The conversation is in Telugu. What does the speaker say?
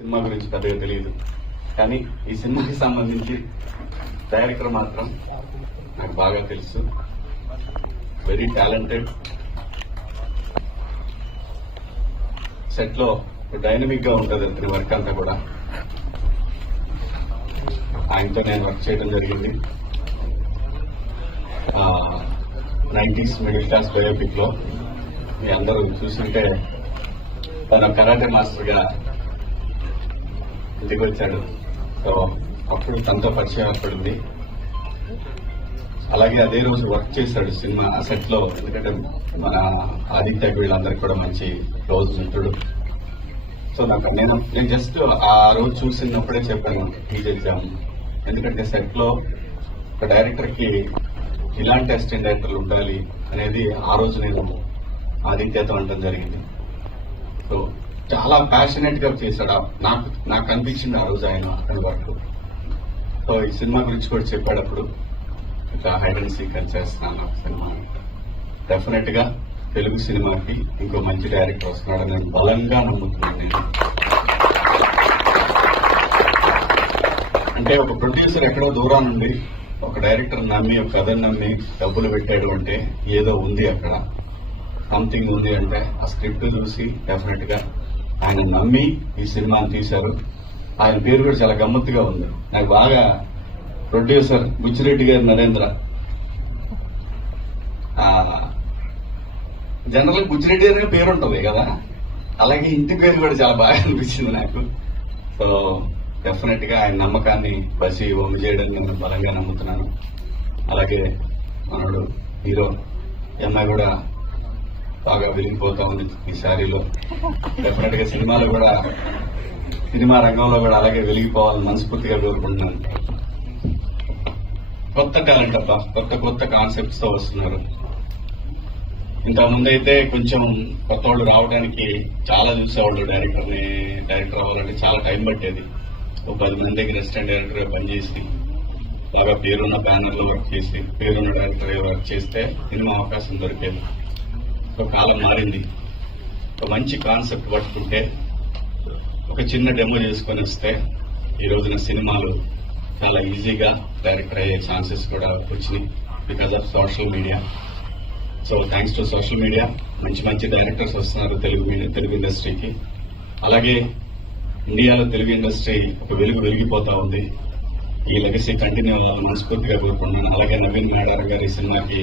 సినిమా గురించి పెద్దగా తెలియదు, కానీ ఈ సినిమాకి సంబంధించి డైరెక్టర్ మాత్రం నాకు బాగా తెలుసు. Very talented. సెట్ లో డైనమిక్ గా ఉంటుంది అతని వర్క్ అంతా కూడా. ఆయనతో నేను వర్క్ చేయడం జరిగింది 90s మిడిల్ క్లాస్ బయోపిక్ లో. మీ అందరూ చూస్తుంటే తన కరాటే మాస్టర్ గా ఇంటికి వచ్చాడు. సో అప్పుడు తనతో పరిచయం ఏర్పడింది. అలాగే అదే రోజు వర్క్ చేశాడు సినిమా సెట్ లో. ఎందుకంటే మన ఆదిత్య వీళ్ళందరికీ కూడా మంచి క్లోజ్ మిత్రుడు. సో నేను జస్ట్ ఆ రోజు చూసినప్పుడే చెప్పాను ఈ ఎగ్జామ్. ఎందుకంటే సెట్ లో ఒక డైరెక్టర్ కి ఇలాంటి అసిస్టెంట్ డైరెక్టర్లు ఉండాలి అనేది ఆ రోజు నేను ఆదిత్యతో అనడం జరిగింది. సో చాలా ప్యాషనెట్ గా చేశాడు. నాకు అనిపించింది ఆ రోజు ఆయన అతని వర్క్. సో ఈ సినిమా గురించి కూడా చెప్పేటప్పుడు ఇట్లా హైడ్ అండ్ సీక్ చేస్తున్నాను సినిమా. డెఫినెట్ గా తెలుగు సినిమాకి ఇంకో మంచి డైరెక్టర్ వస్తున్నాడని నేను బలంగా నమ్ముతున్నాను. నేను అంటే ఒక ప్రొడ్యూసర్ ఎక్కడో దూరం నుండి ఒక డైరెక్టర్ నమ్మి ఒక కథను నమ్మి డబ్బులు పెట్టాడు అంటే ఏదో ఉంది, అక్కడ సంథింగ్ ఉంది. అంటే ఆ స్క్రిప్ట్ చూసి డెఫినెట్ గా ఆయన నమ్మి ఈ సినిమాని తీశారు. ఆయన పేరు కూడా చాలా గమ్మత్తుగా ఉంది. నాకు బాగా ప్రొడ్యూసర్ బుచ్చిరెడ్డి గారు నరేంద్ర. జనరల్ బుచ్చిరెడ్డి గారి పేరు ఉంటుంది కదా, అలాగే ఇంటి పేరు కూడా చాలా బాగా అనిపించింది నాకు. సో డెఫినెట్ గా ఆయన నమ్మకాన్ని బసి ఒమ్ము చేయడానికి నేను బలంగా నమ్ముతున్నాను. అలాగే మనోడు హీరో అమ్మాయి కూడా బాగా వెలిగిపోతా ఉంది ఈ శారీలో. డెఫినెట్ గా సినిమా రంగంలో కూడా అలాగే వెలిగిపోవాలని మనస్ఫూర్తిగా కోరుకుంటున్నాను. కొత్త టాలెంట్ అబ్బా, కొత్త కాన్సెప్ట్స్ తో వస్తున్నారు. ఇంతకుముందు అయితే కొంచెం కొత్త వాళ్ళు రావడానికి చాలా చూసేవాళ్ళు. డైరెక్టర్ అవ్వాలంటే చాలా టైం పట్టేది. ఒక 10 మంది దగ్గర అసిస్టెంట్ డైరెక్టర్ గా పనిచేసి బాగా పేరున్న బ్యానర్ లో వర్క్ చేసి పేరున్న డైరెక్టర్ గా వర్క్ చేస్తే సినిమా అవకాశం దొరికేది. సో కాలం మారింది. ఒక మంచి కాన్సెప్ట్ పట్టుకుంటే ఒక చిన్న డెమో చేసుకొని వస్తే ఈ రోజున సినిమాలు చాలా ఈజీగా డైరెక్టర్ అయ్యే ఛాన్సెస్ కూడా వచ్చినాయి because of social media. So thanks to social media మంచి డైరెక్టర్స్ వస్తున్నారు తెలుగు ఇండస్ట్రీకి. అలాగే ఇండియాలో తెలుగు ఇండస్ట్రీ ఒక వెలిగిపోతా ఉంది. ఈ లెగసీ కంటిన్యూ అవ్వాలని మనస్ఫూర్తిగా కోరుకుంటున్నాను. అలాగే నవీన్ మేడార్ గారి సినిమాకి